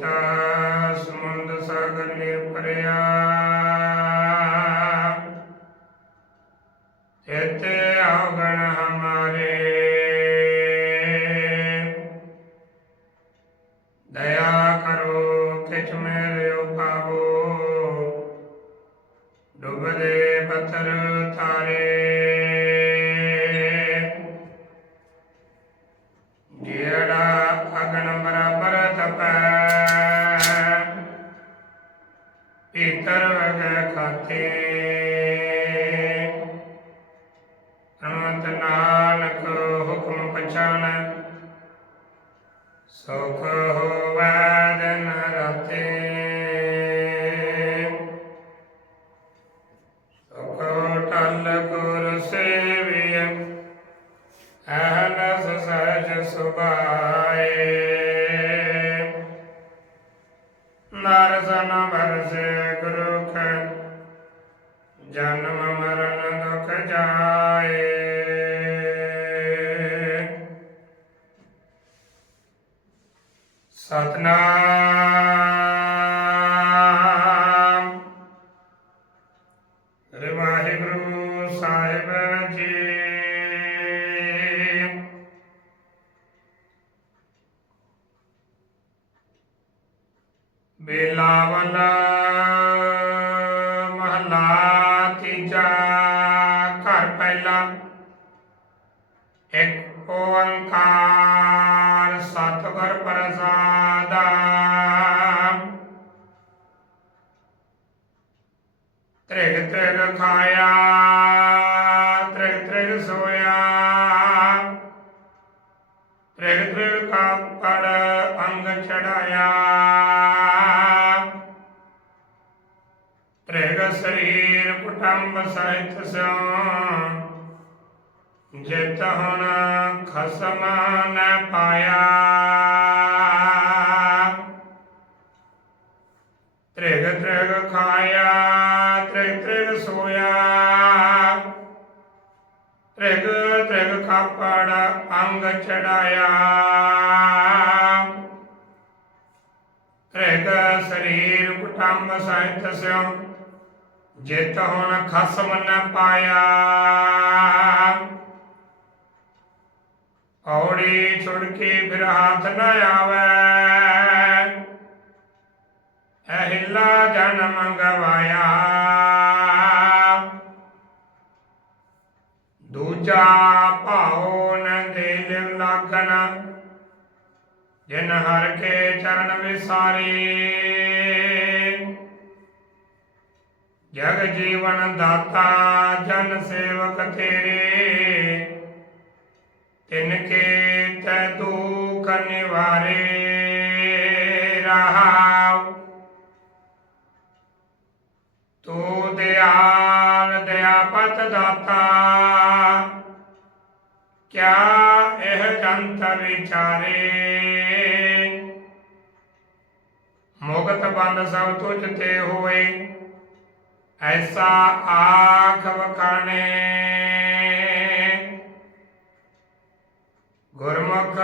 ਕੀਤਾ ਸਮੁੰਦ ਸਾਗਰ ਨਿਰਭਰਿਆ ਇਤੇ ਆਵਗਣ ਹਮਾਰੇ। ਦਇਆ ਕਰੋ ਕਿਛ ਮੇਰੇ ਉਪਾਵੋ। ਡੁੱਬਦੇ ਪੱਥਰ ਪੀਤਰ ਵਗੈ ਖਾਤੇ। ਅਨੰਤ ਨਾਨਕ ਹੁਕਮ ਪਛਾਨ। ਸੁਖ ਹੋਵੈ ਦਿਨ ਰਾਤੇ। ਸੁਖ ਟਲ ਗੁਰ ਸੇਵਿਆ ਅਹਨਸ ਸਹਿਜ ਸੁਭਾਏ। ਨਰਸਨ ਵਰਸੇ ਸਤਨਾਮ। ਸ੍ਰੀ ਵਾਹਿਗੁਰੂ ਸਾਹਿਬ ਜੀ। ਬੇਲਾਵਲ ਸਤਿਗੁਰ ਪ੍ਰਸਾਦਾ। ਤ੍ਰਿਗ ਤ੍ਰਿਗ ਖਾਇਆ, ਤ੍ਰਿਗ ਤ੍ਰਿਗ ਸੋਇਆ। ਤ੍ਰਿਗ ਤ੍ਰਿਗ ਕਾਪੜ ਅੰਗ ਚੜਾਇਆ। ਤ੍ਰਿਗ ਸਰੀਰ ਕੁਟੰਬ ਸਹਿਤ ਸਿਉ। ਜਿਤ ਹੁਣ ਖਸਮ ਨ ਪਾਇਆ। ਤ੍ਰਿਗ ਤ੍ਰਿਗ ਖਾਇਆ, ਤ੍ਰਿਗ ਤ੍ਰਿਗ ਸੋਇਆ। ਤ੍ਰਿਗ ਤ੍ਰਿਗ ਖਾਪੜ ਅੰਗ ਚੜਾਇਆ। ਤ੍ਰਿਗ ਸਰੀਰ ਕੁਟੰਬ ਸਹਿਤ ਸਿਉ ਜਿਤ ਹੁਣ ਖਸਮ ਨ ਪਾਇਆ। ਔੜੀ ਛੁੜਕੀ ਫਿਰ ਹੱਥ ਨ ਆਵੇ। ਅਹਿਲਾ ਜਨ ਮੰਗਵਾਇਆ। ਦੂਜਾ ਭਾਉ ਨ ਦੇ ਲਿਵ ਲਾਗਨ ਜਿਨ ਹਰ ਕੇ ਚਰਨ ਵਿਸਾਰੇ। ਜਗ ਜੀਵਨ ਦਾਤਾ, ਜਨ ਸੇਵਕ ਤੇਰੇ। ਤਿਨ ਕੇ ਤੈ ਦੁਖ ਨਿਵਾਰੇ ਰਹਾਉ। ਤੂੰ ਦਿਆਲ ਦਿਆਪਤ ਦਾਤਾ, ਕਿਆ ਇਹ ਜੰਤ ਵਿਚਾਰੇ? ਮੁਗਤ ਬੰਦ ਸਭ ਤੁਝ ਤੇ ਹੋਏ, ਐਸਾ ਆਖ ਵਖਾਣੇ ਗੁਰਮੁਖ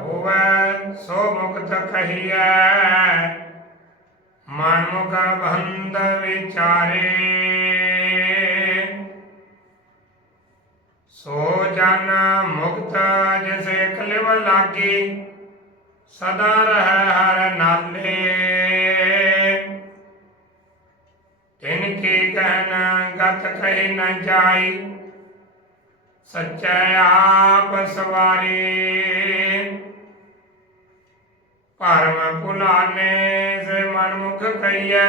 ਹੋਵੇ ਸੋ ਮੁਕਤ ਕਹੀਐ। ਮਨਮੁਖ ਬੰਦ ਵਿਚਾਰੇ। ਸੋ ਜਨ ਮੁਕਤ ਜਿਸੇ ਕਲਿਵ ਲਾਗੀ, ਸਦਾ ਰਹਿ ਹਰ ਨਾਲੇ। ਤਿਨ ਕੀ ਕਹਿਨ ਗਤ ਕਹੀ ਨਾ ਜਾਈ ਸੱਚੈ ਆਪ ਸਵਾਰੀ। ਭਰਮ ਭੁਲਾਨੇ ਸੇ ਮਨ ਮੁਖ ਕਈਐ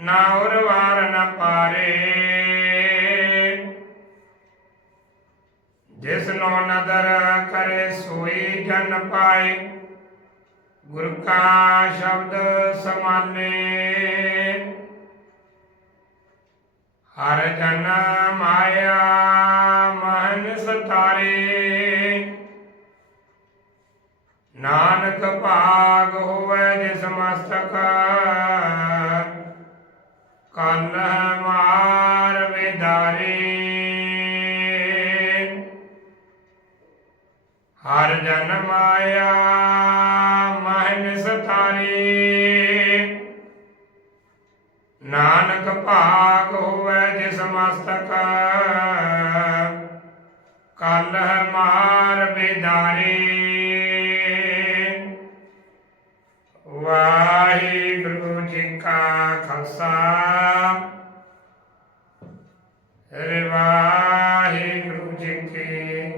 ਨਾ ਔਰ ਵਾਰ ਨ ਪਾਰੇ। ਜਿਸ ਨੋ ਨਦਰ ਕਰੇ ਸੋਈ ਜਨ ਪਾਏ। ਗੁਰ ਕਾ ਸ਼ਬਦ ਸਮਾਨੇ। ਹਰ ਜਨ ਮਾਇਆ ਮਹਨ ਨਾਨਕ ਭਾਗ ਹੋਵੇ ਜਿਸ ਮਸਤਕ ਕੰਨ ਮਾਰ ਵਿਦਾਰੇ। ਹਰ ਜਨ ਮਾਇਆ ਮਹਿ ਸਤਾਰੀ ਨਾਨਕ ਭਾਗ ਹੋਵੇ ਜਿਸ ਮਸਤਕ ਕਲ ਮਾਰ ਬਿਦਾਰੀ। ਵਾਹਿਗੁਰੂ ਜੀ ਕਾ ਖਾਲਸਾ। ਸ੍ਰੀ ਵਾਹਿਗੁਰੂ ਜੀ ਕੀ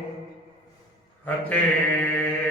ਫਤਿਹ।